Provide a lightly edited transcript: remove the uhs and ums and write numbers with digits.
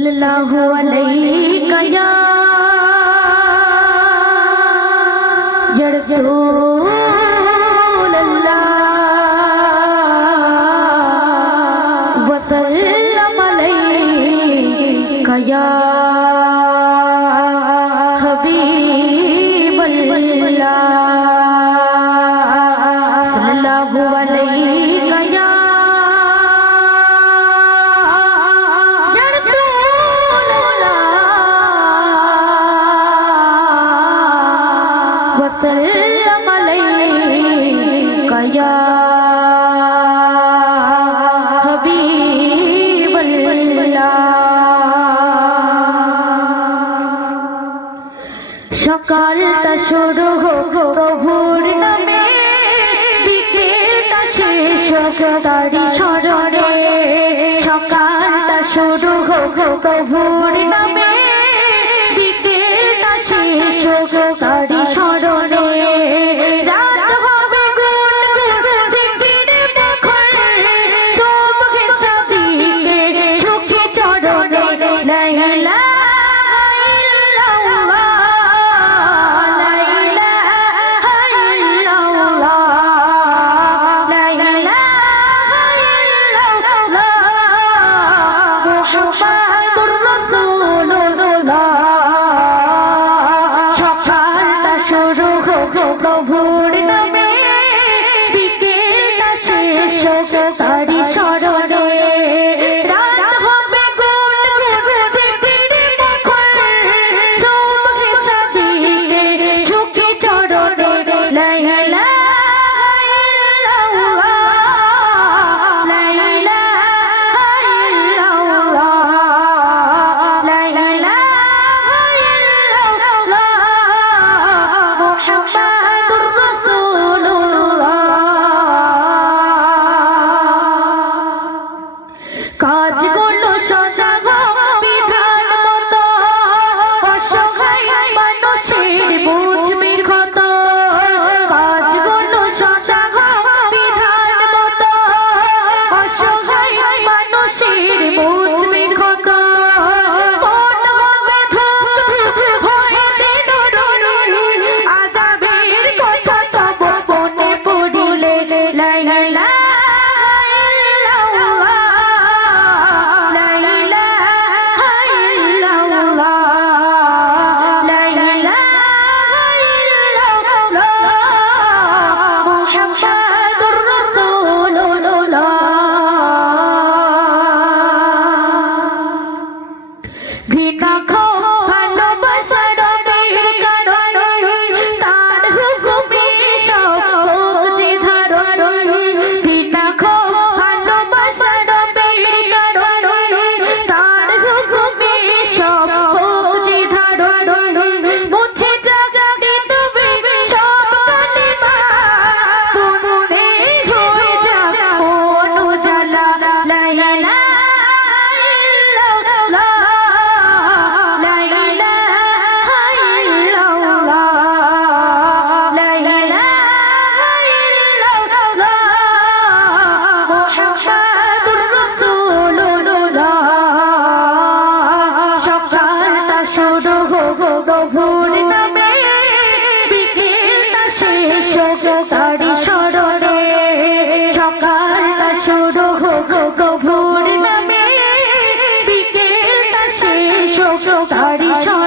सल्लल्लाहु अलैहि या रसूल अल्लाह व सल्लम अलैका या हबीब अल्लाह सल्लल्लाहु अलैका या वसल्लम अलैका या हबीब अल्लाह। সকালটা শুরু হোক প্রভুর নামে, বিকেলটা শেষ হোক তারি স্মরণে। সকালটা শুরু হোক প্রভুর নামে, বিকেলটা শেষ হোক তারি স্মরণে। রাত হবে গুনগুন জিকিরে মুখর, সুবহে সাদিকে ঝুঁকে চরণে। লা ইলাহা ইল্লাল্লাহ, লা ইলাহা ইল্লাল্লাহ, লা ইলাহা ইল্লাল্লাহ মুহাম্মাদুর রাসূলুল্লাহ। সকালটা শুরু হোক প্রভুর নামে, বিকেলটা শেষ হোক তারি স্মরণে। রাত হবে গুনগুন জিকিরে মুখর, সুবহে সাদিকে ঝুঁকে চরণে। লা ইলাহা ইল্লাল্লাহ, লা ইলাহা ইল্লাল্লাহ, লা ইলাহা ইল্লাল্লাহ মুহাম্মাদুর রাসূলুল্লাহ। কাজগুলো সোজা হোক বিধান মতো, অসহায় মানুষের বুঝবি ক্ষত। কাজগুলো সোজা হোক বিধান মতো, অসহায় মানুষের বুঝবি ক্ষত। মন হবে ধূপ হয়ে দিন রঙিন, আযাবের কথা তব মনে পড়িলে। লা ইলাহা ইল্লাল্লাহ, লা ইলাহা ইল্লাল্লাহ, লা ইলাহা ইল্লাল্লাহ মুহাম্মাদুর রাসূলুল্লাহ। ঘৃণা খাও ভালোবাসার নবীর কারণে, তার হুকুমে সব হোক যে ধারণ। ঘৃণা খাও ভালোবাসার নবীর কারণে, তার হুকুমে সব হোক যে ধারণ। মুছে যাবে তবে সব কালিমা, মনে হয়ে যাক মন উজালা। লা ইলাহা ইল্লাল্লাহ, লা ইলাহা ইল্লাল্লাহ, লা ইলাহা ইল্লাল্লাহ মুহাম্মাদুর রাসূলুল্লাহ। সকালটা শুরু হোক প্রভুর নামে, বিকেলটা শেষ হোক তারি স্মরণে। সকালটা শুরু হোক প্রভুর নামে, বিকেলটা শেষ হোক তারি স্মরণে।